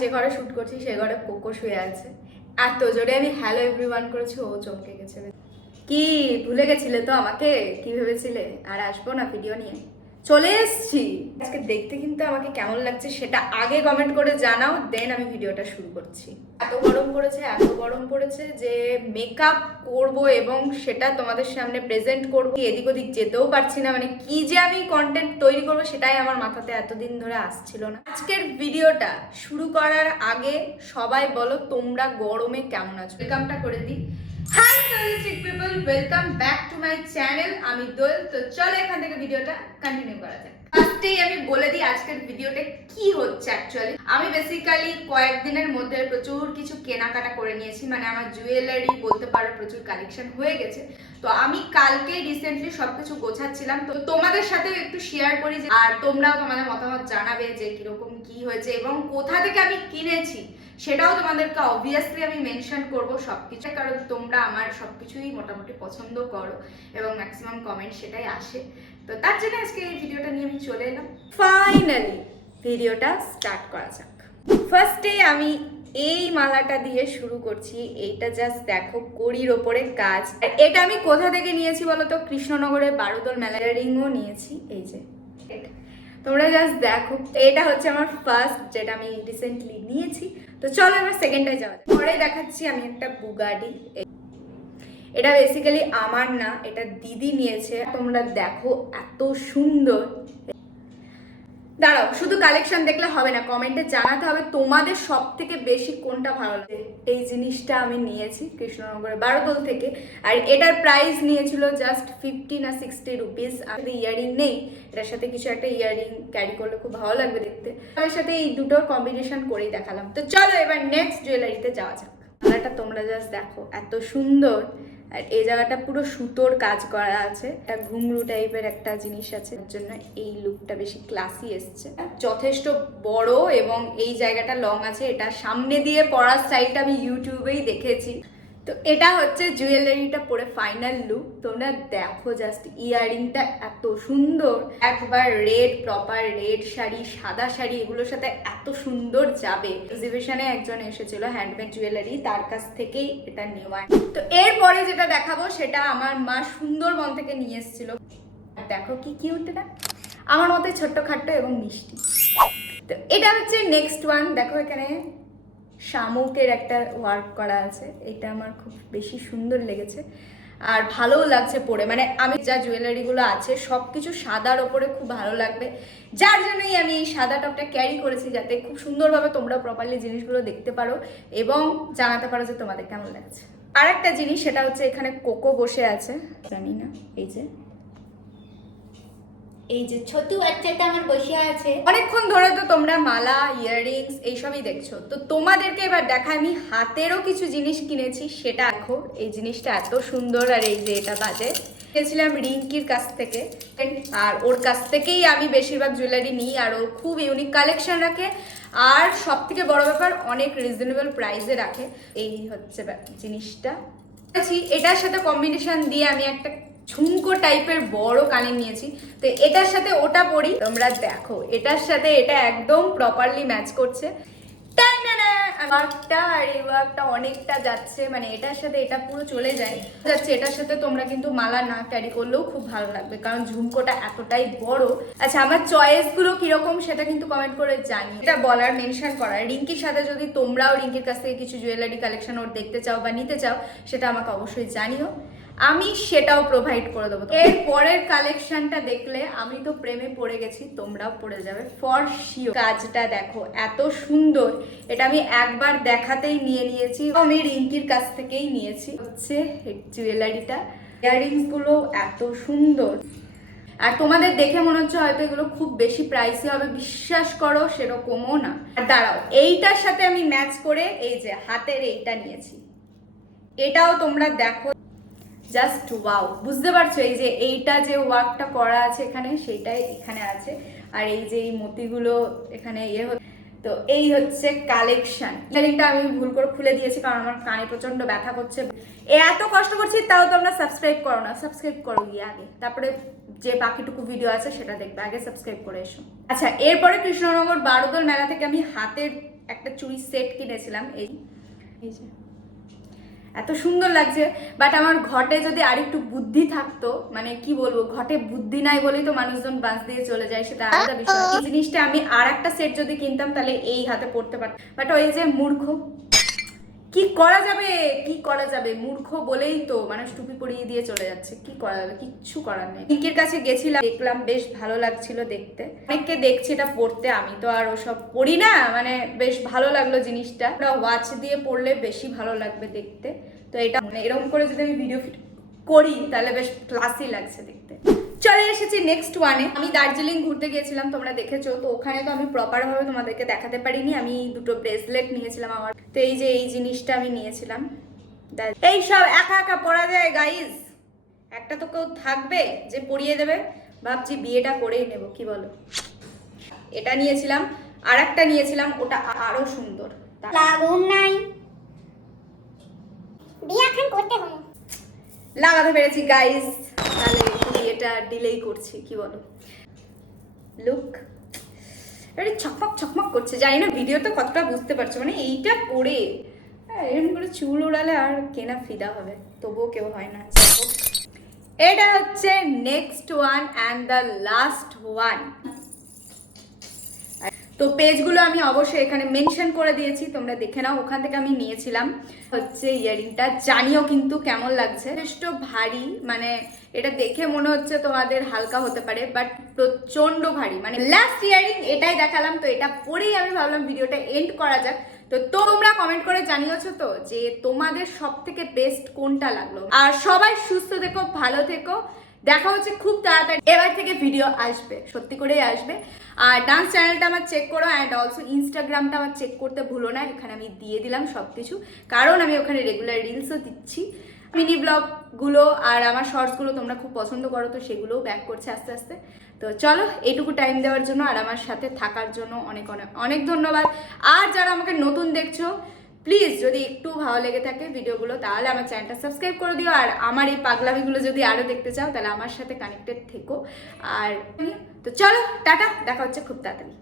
যে ঘরে শুট করছি সে ঘরে কোকো শুয়ে আছে। এত জোরে আমি হ্যালো এভরিওয়ান করেছি, ও চমকে গেছে। কি ভুলে গেছিলে তো আমাকে? কি ভেবেছিলে আর আসবো না ভিডিও নিয়ে? চলে এসছি। আজকে দেখতে কিন্তু আমাকে কেমন লাগছে সেটা আগে কমেন্ট করে জানাও, দেন আমি ভিডিওটা শুরু করছি। এত গরম পড়েছে যে মেকআপ করব এবং সেটা তোমাদের সামনে প্রেজেন্ট করব, এদিক ওদিক যেতেও পারছি না। মানে কি যে আমি কন্টেন্ট তৈরি করব সেটাই আমার মাথাতে এতদিন ধরে আসছিল না। আজকের ভিডিওটা শুরু করার আগে সবাই বলো তোমরা গরমে কেমন আছো? ওয়েলকামটা করে দিই। Hi fantastic people, welcome back to my channel. আমি দোয়েল। তো চলো এখান থেকে ভিডিওটা কন্টিনিউ করা যাক। ফার্স্টেই আমি বলে দিই আজকের ভিডিওটা কি হচ্ছে। অ্যাকচুয়ালি আমি বেসিক্যালি কয়েকদিনের মধ্যে প্রচুর কিছু কেনাকাটা করে নিয়েছি, মানে আমার জুয়েলারি বলতে পারো প্রচুর কালেকশন হয়ে গেছে। তো আমি কালকে রিসেন্টলি সবকিছু গোছাচ্ছিলাম, তো তোমাদের সাথেও একটু শেয়ার করি, আর তোমরাও তোমাদের মতামত জানাবে যে কিরকম কি হয়েছে এবং কোথা থেকে আমি কিনেছি সেটাও তোমাদেরকে অবভিয়াসলি আমি মেনশন করবো সবকিছু, কারণ তোমরা আমার সবকিছুই মোটামুটি পছন্দ করো এবং ম্যাক্সিমাম কমেন্ট সেটাই আসে। তো তার জন্য আজকে এই ভিডিওটা নিয়ে আমি চলে এলাম। ফাইনালি ভিডিওটা স্টার্ট করা যাক। ফার্স্টে আমি এই মালাটা দিয়ে শুরু করছি। এইটা জাস্ট দেখো কড়ির ওপরে কাজ। আর এটা আমি কোথা থেকে নিয়েছি বলো তো? কৃষ্ণনগরের বারুদল মেলা রিংও নিয়েছি। এই যে তোমরা জাস্ট দেখো, এটা হচ্ছে আমার ফার্স্ট যেটা আমি রিসেন্টলি নিয়েছি। তো চলো আমরা সেকেন্ডটায় যাওয়া যাক। পরে দেখাচ্ছি আমি একটা বুগাডি। এটা বেসিক্যালি আমার না, এটা দিদি নিয়েছে। তোমরা দেখো এত সুন্দর। দাঁড়াও, শুধু কালেকশন দেখলে হবে না, কমেন্টে জানাতে হবে তোমাদের সব থেকে বেশি কোনটা ভালো লাগে। এই জিনিসটা আমি নিয়েছি কৃষ্ণনগরের বারোদল থেকে, আর এটার প্রাইস নিয়েছিল জাস্ট 50 না 60 রুপিস। আর ইয়াররিং নেই, এটার সাথে কিছু একটা ইয়াররিং ক্যারি করলে খুব ভালো লাগবে দেখতে। তার সাথে এই দুটোর কম্বিনেশন করেই দেখালাম। তো চলো এবার নেক্সট জুয়েলারিতে যাওয়া যাক। কালারটা তোমরা জাস্ট দেখো এত সুন্দর। আর এই জায়গাটা পুরো সুতোর কাজ করা আছে, একটা ঘুংরু টাইপের একটা জিনিস আছে, এর জন্য এই লুকটা বেশি ক্লাসি এসছে। যথেষ্ট বড় এবং এই জায়গাটা লং আছে। এটা সামনে দিয়ে পরার সাইডটা আমি ইউটিউবেই দেখেছি। তো এটা হচ্ছে জুয়েলারিটা পরে ফাইনাল লুক। তোমরা দেখো জাস্ট ইয়াররিংটা এত সুন্দর, একবার রেড, প্রপার রেড শাড়ি, সাদা শাড়ি, এগুলোর সাথে এত সুন্দর যাবে। এক্সিবিশনে একজন এসেছিল হ্যান্ডমেড জুয়েলারি, তার কাছ থেকেই এটা নেওয়া। তো এরপরে যেটা দেখাবো সেটা আমার মা সুন্দরবন থেকে নিয়ে এসেছিল। দেখো কি কিউট না, আমার মতে ছোট্ট খাট্ট এবং মিষ্টি। তো এটা হচ্ছে নেক্সট ওয়ান। দেখো এখানে শামুকের একটা ওয়ার্ক করা আছে, এটা আমার খুব বেশি সুন্দর লেগেছে আর ভালোও লাগছে পরে। মানে আমি যা জুয়েলারিগুলো আছে সব কিছু সাদার ওপরে খুব ভালো লাগবে, যার জন্যই আমি এই সাদা টপটা ক্যারি করেছি, যাতে খুব সুন্দরভাবে তোমরা প্রপারলি জিনিসগুলো দেখতে পারো এবং জানাতে পারো যে তোমাদের কেমন লাগছে। আর একটা জিনিস সেটা হচ্ছে এখানে কোকো বসে আছে, জানি না, এই যে ছোটু বাচ্চাটা আমার বসে আছে। অনেকক্ষণ ধরে তো তোমরা মালা, ইয়াররিংস এইসবই দেখছো, তো তোমাদেরকে এবার দেখা আমি হাতেরও কিছু জিনিস কিনেছি, সেটা দেখো। এই জিনিসটা এত সুন্দর, আর এই যে এটা বাজে গেছিলাম রিঙ্কির কাছ থেকে, আর ওর কাছ থেকেই আমি বেশিরভাগ জুয়েলারি নিই, আর ও খুব ইউনিক কালেকশন রাখে, আর সব থেকে বড় ব্যাপার অনেক রিজনেবল প্রাইসে রাখে। এই হচ্ছে জিনিসটা। এটার সাথে কম্বিনেশন দিয়ে আমি একটা ঝুমকো টাইপের বড় কানে নিয়েছি, তো এটার সাথে ওটা পরি। তোমরা দেখো এটার সাথে এটা একদম প্রপারলি ম্যাচ করছে। ওয়ার্কটা আর এই ওয়ার্কটা অনেকটা যাচ্ছে, মানে এটার সাথে এটা পুরো চলে যাচ্ছে। এটার সাথে তোমরা কিন্তু মালা না ক্যারি করলেও খুব ভালো লাগবে, কারণ ঝুমকোটা এতটাই বড়। আচ্ছা, আমার চয়েসগুলো কিরকম সেটা কিন্তু কমেন্ট করে জানি, এটা বলার মেনশন করার। রিঙ্কির সাথে যদি তোমরাও রিঙ্কির কাছ থেকে কিছু জুয়েলারি কালেকশন ওর দেখতে চাও বা নিতে চাও, সেটা আমাকে অবশ্যই জানিও, আমি সেটাও প্রোভাইড করে দেবো। এর পরের কালেকশনটা দেখলে আমি তো প্রেমে পড়ে গেছি, তোমরাও পড়ে যাবে ফর শিওর। কাজটা দেখো এত সুন্দর, এটা আমি একবার দেখাতেই নিয়ে নিয়েছি। আমি রিঙ্কির কাছ থেকেই নিয়েছি হচ্ছে জুয়েলারিটা। ইয়াররিংস গুলো এত সুন্দর, আর তোমাদের দেখে মনে হচ্ছে হয়তো এগুলো খুব বেশি প্রাইসি হবে, বিশ্বাস করো সেরকমও না। আর দাঁড়াও, এইটার সাথে আমি ম্যাচ করে এই যে হাতের এইটা নিয়েছি, এটাও তোমরা দেখো জাস্ট ওয়াও। বুঝতে পারছো এই যে এইটা যে ওয়ার্কটা করা আছে এখানে, সেইটাই এখানে আছে, আর এই যে এই মতিগুলো এখানে তো এই হচ্ছে কালেকশন। লিঙ্কটা আমি ভুল করে খুলে দিয়েছি, কারণ আমার কানে প্রচন্ড ব্যথা করছে। এত কষ্ট করছি তাও তোমরা সাবস্ক্রাইব করো না। সাবস্ক্রাইব করো গিয়ে আগে, তারপরে যে বাকিটুকু ভিডিও আছে সেটা দেখবে। আগে সাবস্ক্রাইব করে এসো। আচ্ছা, এরপরে কৃষ্ণনগর বারুদল মেলা থেকে আমি হাতের একটা চুড়ি সেট কিনেছিলাম, এই যে এত সুন্দর লাগছে। বাট আমার ঘটে যদি আরেকটু বুদ্ধি থাকতো, মানে কি বলবো, ঘটে বুদ্ধি নাই বলেই তো মানুষজন বাঁচ দিয়ে চলে যায়, সেটা আলাদা বিষয়। এই জিনিসটা আমি আর একটা সেট যদি কিনতাম তাহলে এই হাতে পড়তে পারতাম। বাট ওই যে মূর্খ, কি করা যাবে, কি করা যাবে, মূর্খ বলেই তো মানুষ টুপি পরিয়ে দিয়ে চলে যাচ্ছে, কি করা যাবে, কিচ্ছু করার নেই। পিঙ্কির কাছে গেছিলাম, দেখলাম বেশ ভালো লাগছিল দেখতে, অনেককে দেখছি এটা পড়তে, আমি তো আর ওসব পড়ি না, মানে বেশ ভালো লাগলো জিনিসটা। ওয়াচ দিয়ে পড়লে বেশি ভালো লাগবে দেখতে। তো এটা মানে এরকম করে যদি আমি ভিডিও করি তাহলে বেশ ক্লাসি লাগছে দেখতে। চলে এসেছি নেক্সট ওয়ানে। আমি দার্জিলিং ঘুরতে গিয়েছিলাম, তোমরা দেখেছো, তো ওখানে তো আমি প্রপার ভাবে তোমাদেরকে দেখাতে পারিনি। আমি দুটো ব্রেসলেট নিয়েছিলাম আমার, তো এই যে এই জিনিসটা আমি নিয়েছিলাম। এই সব একা একা পরা যায় গাইজ, একটা তো কেউ থাকবে যে পরিয়ে দেবে। ভাবছি বিয়েটা করেই নেব, কি বলো। এটা নিয়েছিলাম, আর একটা নিয়েছিলাম, ওটা আরো সুন্দর। নাই বিয়ে এখন করতে হবে, লাগাতে পেরেছি গাইজ, তাহলে বিয়েটা ডিলেই করছি, কি বলো। লুক এটা ছকমক ছকমক করছে, জানি না ভিডিওতে কতটা বুঝতে পারছো, মানে এইটা পরে এরকম করে চুল ওড়ালে আর কেনা ফিদা হবে, তবুও কেউ হয় না। এটা হচ্ছে next one and the last one. তো পেজগুলো আমি অবশ্যই এখানে মেনশন করে দিয়েছি, তোমরা দেখে নাও, ওখান থেকে আমি নিয়েছিলাম। হচ্ছে ইয়ারিংটা, জানিও কিন্তু কেমন লাগছে, যথেষ্ট ভারী, মানে এটা দেখে মনে হচ্ছে তোমাদের হালকা হতে পারে, বাট প্রচন্ড ভারী। মানে লাস্ট ইয়ারিং এটাই দেখালাম, তো এটা পরেই আমি ভাবলাম ভিডিওটা এন্ড করা যাক। তো তোমরা কমেন্ট করে জানিয়েছো তো যে তোমাদের সব থেকে বেস্ট কোনটা লাগলো। আর সবাই সুস্থ থেকো, ভালো থেকো, দেখা হচ্ছে খুব তাড়াতাড়ি। এবার থেকে ভিডিও আসবে, সত্যি করেই আসবে। আর ডান্স চ্যানেলটা আমার চেক করো, অ্যান্ড অলসো ইনস্টাগ্রামটা আমার চেক করতে ভুলো না, এখানে আমি দিয়ে দিলাম সব কিছু, কারণ আমি ওখানে রেগুলার রিলসও দিচ্ছি, মিনি ব্লগগুলো আর আমার শর্টসগুলো তোমরা খুব পছন্দ করো, তো সেগুলোও ব্যাক করছে আস্তে আস্তে। তো চলো, এইটুকু টাইম দেওয়ার জন্য আর আমার সাথে থাকার জন্য অনেক অনেক অনেক ধন্যবাদ। আর যারা আমাকে নতুন দেখছো, প্লিজ যদি একটু ভালো লেগে থাকে ভিডিওগুলো, তাহলে আমার চ্যানেলটা সাবস্ক্রাইব করে দিও। আর আমার এই পাগলামিগুলো যদি আরও দেখতে চাও, তাহলে আমার সাথে কানেক্টেড থেকো। আর তো চলো, টাটা, দেখা হচ্ছে খুব তাড়াতাড়ি।